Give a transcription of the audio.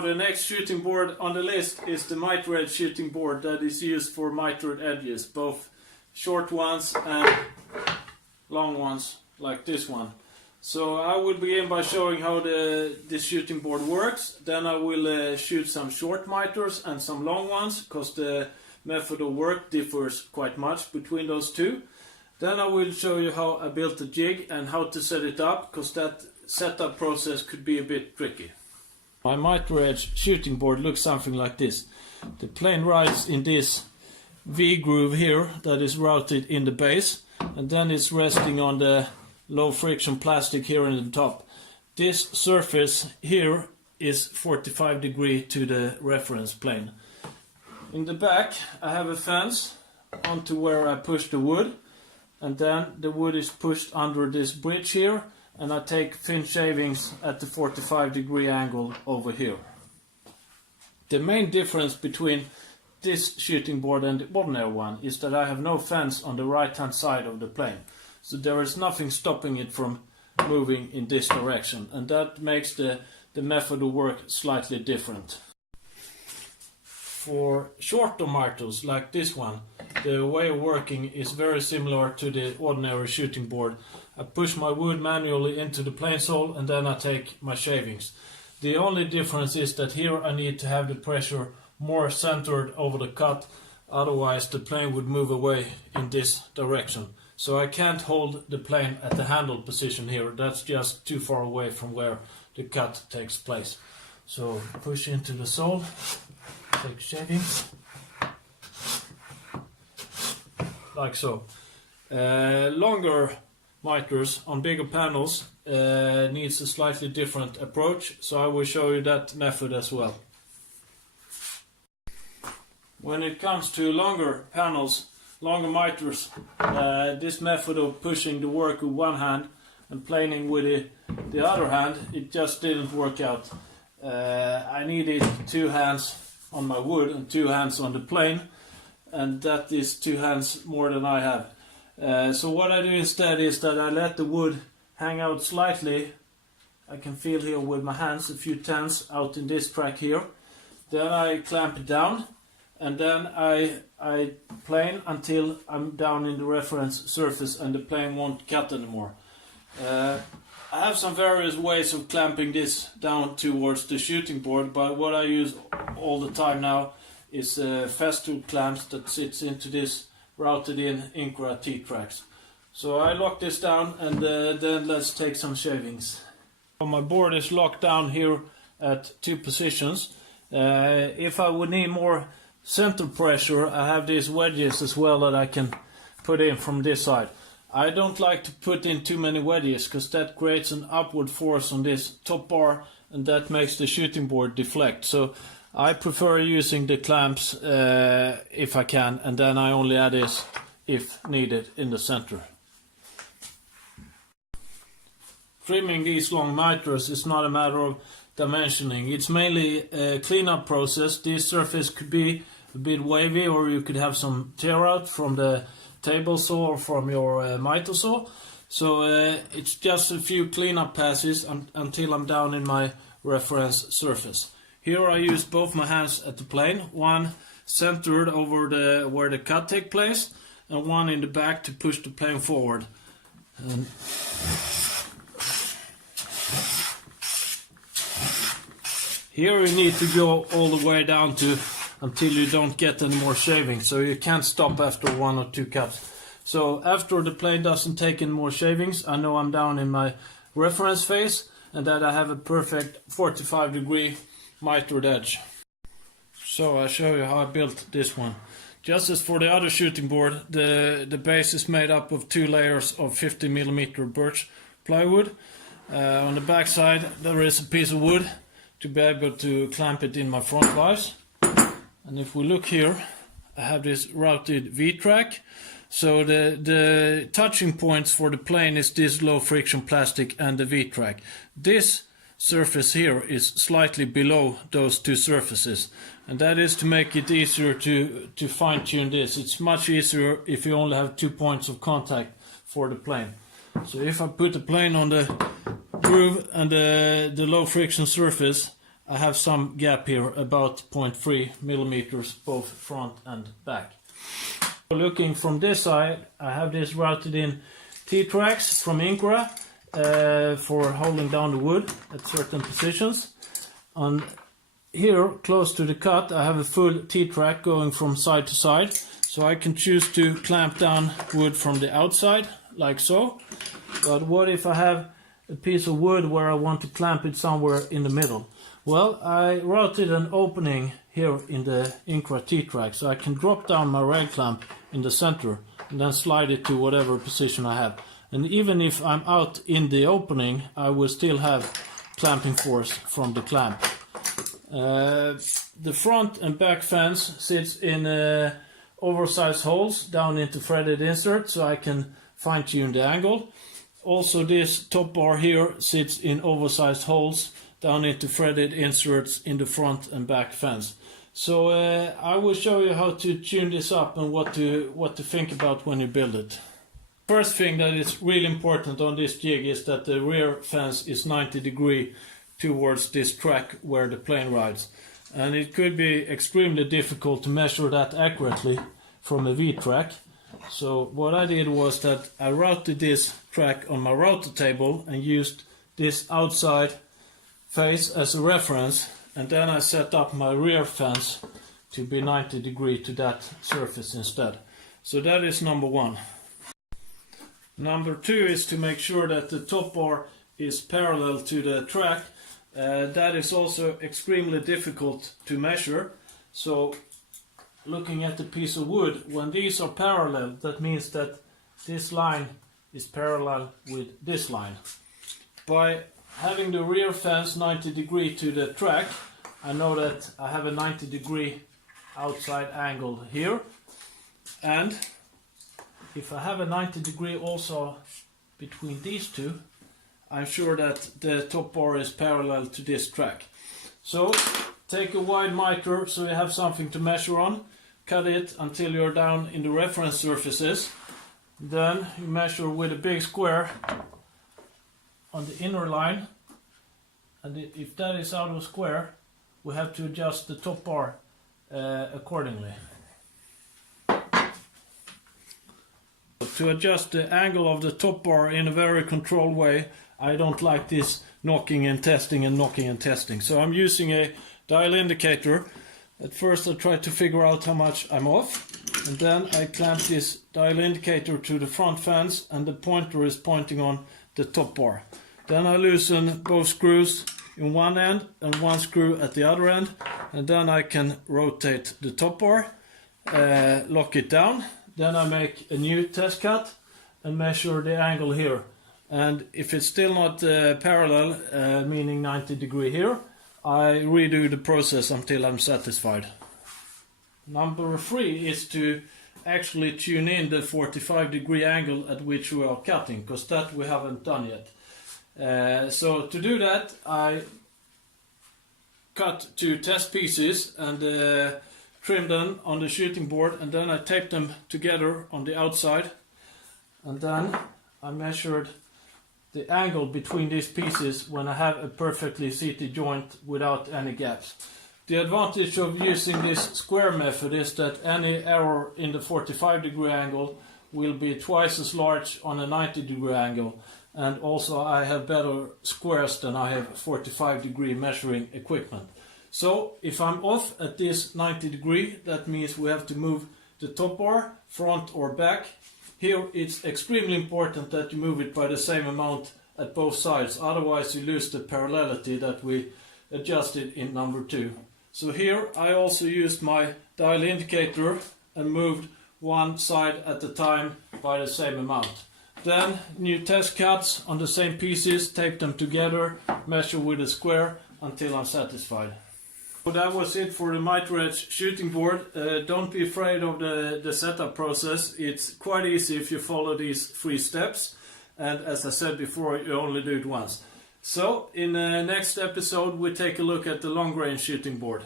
The next shooting board on the list is the miter edge shooting board that is used for mitered edges, both short ones and long ones like this one. So I will begin by showing how this shooting board works. Then I will shoot some short miters and some long ones, because the method of work differs quite much between those two. Then I will show you how I built the jig and how to set it up, because that setup process could be a bit tricky. My miter edge shooting board looks something like this. The plane rides in this V groove here that is routed in the base, and then it's resting on the low friction plastic here in the top. This surface here is 45 degrees to the reference plane. In the back I have a fence onto where I push the wood, and then the wood is pushed under this bridge here, and I take thin shavings at the 45 degree angle over here. The main difference between this shooting board and the ordinary one is that I have no fence on the right hand side of the plane. So there is nothing stopping it from moving in this direction, and that makes the method of work slightly different. For shorter miters like this one, the way of working is very similar to the ordinary shooting board. I push my wood manually into the plane sole, and then I take my shavings. The only difference is that here I need to have the pressure more centered over the cut, otherwise the plane would move away in this direction. So I can't hold the plane at the handle position here, that's just too far away from where the cut takes place. So push into the sole, take shavings, like so. Longer miters on bigger panels needs a slightly different approach, so I will show you that method as well. When it comes to longer panels, longer miters, this method of pushing the work with one hand and planing with the other hand, it just didn't work out. I needed two hands on my wood and two hands on the plane, and that is two hands more than I have. So what I do instead is that I let the wood hang out slightly. I can feel here with my hands a few tenths out in this track here. Then I clamp it down, and then I plane until I'm down in the reference surface and the plane won't cut anymore. I have some various ways of clamping this down towards the shooting board, but what I use all the time now is fast tube clamps that sits into this routed in Incra T-tracks. So I lock this down, and then let's take some shavings. My board is locked down here at two positions. If I would need more center pressure, I have these wedges as well that I can put in from this side. I don't like to put in too many wedges, because that creates an upward force on this top bar, and that makes the shooting board deflect. So I prefer using the clamps if I can, and then I only add this if needed in the center. Trimming these long miters is not a matter of dimensioning. It's mainly a cleanup process. This surface could be a bit wavy, or you could have some tear out from the table saw or from your miter saw. So it's just a few cleanup passes until I'm down in my reference surface. Here I use both my hands at the plane, one centered over where the cut takes place, and one in the back to push the plane forward. And here you need to go all the way down until you don't get any more shavings, so you can't stop after one or two cuts. So after the plane doesn't take in more shavings, I know I'm down in my reference phase, and that I have a perfect 45 degree mitered edge. So I'll show you how I built this one. Just as for the other shooting board, the base is made up of two layers of 50mm birch plywood. On the back side there is a piece of wood to be able to clamp it in my front vise. And if we look here, I have this routed V-track. So the touching points for the plane is this low friction plastic and the V-track. This surface here is slightly below those two surfaces, and that is to make it easier to fine-tune this. It's much easier if you only have 2 points of contact for the plane. So if I put the plane on the groove and the low friction surface, I have some gap here, about 0.3 millimeters, both front and back. Looking from this side, I have this routed in T-tracks from Incra for holding down the wood at certain positions. On here, close to the cut, I have a full T-track going from side to side, so I can choose to clamp down wood from the outside, like so. But what if I have a piece of wood where I want to clamp it somewhere in the middle? Well, I routed an opening here in the Incra T-track, so I can drop down my rail clamp in the center and then slide it to whatever position I have. And even if I'm out in the opening, I will still have clamping force from the clamp. The front and back fence sits in oversized holes down into threaded insert, so I can fine-tune the angle. Also, this top bar here sits in oversized holes down into threaded inserts in the front and back fence. So I will show you how to tune this up and what to think about when you build it. First thing that is really important on this jig is that the rear fence is 90 degrees towards this track where the plane rides. And it could be extremely difficult to measure that accurately from a V-track. So what I did was that I routed this track on my router table and used this outside face as a reference, and then I set up my rear fence to be 90 degrees to that surface instead. So that is number one. Number two is to make sure that the top bar is parallel to the track. That is also extremely difficult to measure. So looking at the piece of wood, when these are parallel, that means that this line is parallel with this line. By having the rear fence 90 degrees to the track, I know that I have a 90 degree outside angle here, and if I have a 90 degree also between these two, I'm sure that the top bar is parallel to this track. So take a wide miter so you have something to measure on, cut it until you're down in the reference surfaces, then you measure with a big square on the inner line, and if that is out of square, we have to adjust the top bar accordingly. To adjust the angle of the top bar in a very controlled way, I don't like this knocking and testing and knocking and testing. So I'm using a dial indicator. At first I try to figure out how much I'm off, and then I clamp this dial indicator to the front fence and the pointer is pointing on the top bar. Then I loosen both screws in one end and one screw at the other end, and then I can rotate the top bar, lock it down. Then I make a new test cut and measure the angle here. And if it's still not parallel, meaning 90 degrees here, I redo the process until I'm satisfied. Number three is to actually tune in the 45 degree angle at which we are cutting, because that we haven't done yet. So to do that, I cut two test pieces and trim them on the shooting board, and then I tape them together on the outside, and then I measured the angle between these pieces when I have a perfectly seated joint without any gaps. The advantage of using this square method is that any error in the 45 degree angle will be twice as large on a 90 degree angle, and also I have better squares than I have 45 degree measuring equipment. So if I'm off at this 90 degree, that means we have to move the top bar, front or back. Here it's extremely important that you move it by the same amount at both sides, otherwise you lose the parallelity that we adjusted in number two. So here I also used my dial indicator and moved one side at a time by the same amount. Then new test cuts on the same pieces, tape them together, measure with a square until I'm satisfied. So that was it for the miter edge shooting board. Don't be afraid of the setup process. It's quite easy if you follow these 3 steps. And as I said before, you only do it once. So in the next episode we take a look at the long range shooting board.